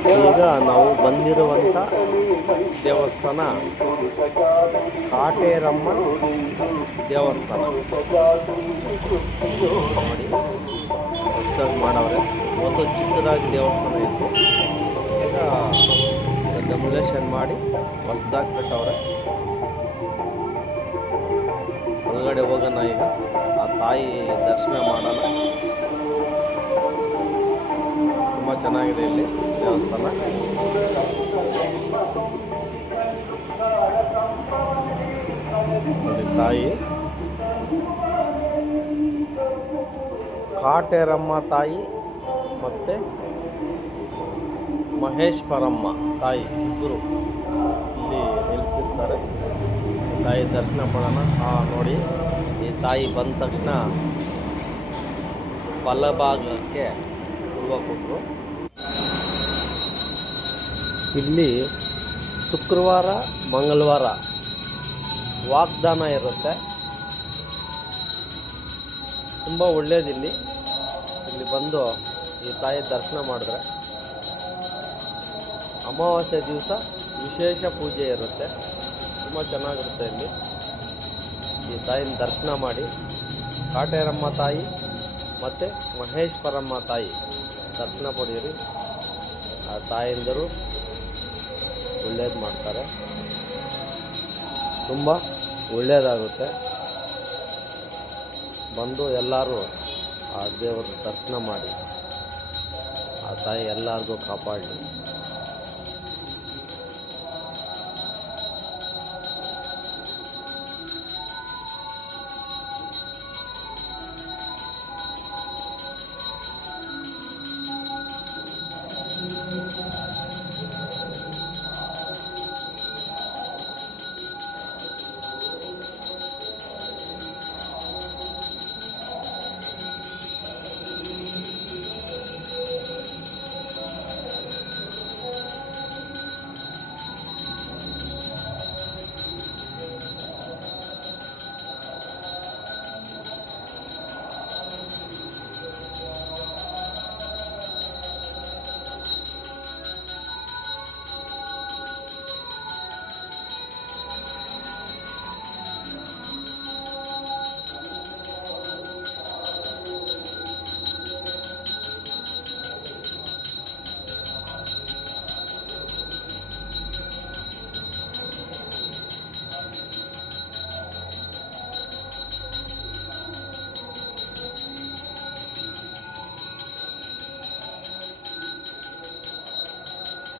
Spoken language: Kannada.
ಈಗ ನಾವು ಬಂದಿರುವಂಥ ದೇವಸ್ಥಾನ ಕಾಟೇರಮ್ಮ ದೇವಸ್ಥಾನ ನೋಡಿ, ಹೊಸದಾಗಿ ಮಾಡವ್ರೆ. ಒಂದು ಚಿಕ್ಕದಾಗಿ ದೇವಸ್ಥಾನ ಇತ್ತು, ಈಗ ಡೆಮೊಲೇಷನ್ ಮಾಡಿ ಹೊಸದಾಗಿ ಕಟ್ಟವ್ರೆ. ಒಳಗಡೆ ಹೋಗೋಣ, ಈಗ ಆ ತಾಯಿ ದರ್ಶನ ಮಾಡೋಣ. ತುಂಬ ಚೆನ್ನಾಗಿದೆ ಇಲ್ಲಿ ದೇವಸ್ಥಾನ. ನೋಡಿ, ತಾಯಿ ಕಾಟೇರಮ್ಮ ತಾಯಿ ಮತ್ತು ಮಹೇಶ್ವರಮ್ಮ ತಾಯಿ ಇಬ್ಬರು ಇಲ್ಲಿ ನಿಲ್ಲಿಸಿರ್ತಾರೆ. ತಾಯಿ ದರ್ಶನ ಮಾಡೋಣ. ನೋಡಿ, ಈ ತಾಯಿ ಬಂದ ತಕ್ಷಣ ಬಲಭಾಗಕ್ಕೆ ಹೂವು ಕೊಟ್ಟರು. ಇಲ್ಲಿ ಶುಕ್ರವಾರ ಮಂಗಳವಾರ ವಾಗ್ದಾನ ಇರುತ್ತೆ. ತುಂಬ ಒಳ್ಳೆಯದಿಲ್ಲಿ. ಇಲ್ಲಿ ಬಂದು ಈ ತಾಯಿ ದರ್ಶನ ಮಾಡಿದ್ರೆ ಅಮಾವಾಸ್ಯೆ ದಿವಸ ವಿಶೇಷ ಪೂಜೆ ಇರುತ್ತೆ. ತುಂಬ ಚೆನ್ನಾಗಿರುತ್ತೆ. ಇಲ್ಲಿ ಈ ತಾಯಿನ ದರ್ಶನ ಮಾಡಿ, ಕಾಟೇರಮ್ಮ ತಾಯಿ ಮತ್ತು ಮಹೇಶ್ವರಮ್ಮ ತಾಯಿ ದರ್ಶನ ಪಡೆಯಿರಿ. ಆ ತಾಯಿಂದರು ಒಳ್ಳೇದು ಮಾಡ್ತಾರೆ, ತುಂಬ ಒಳ್ಳೆಯದಾಗುತ್ತೆ. ಬಂದು ಎಲ್ಲರೂ ಆ ದೇವರ ದರ್ಶನ ಮಾಡಿ, ಆ ತಾಯಿ ಎಲ್ಲರಿಗೂ ಕಾಪಾಡಲಿ.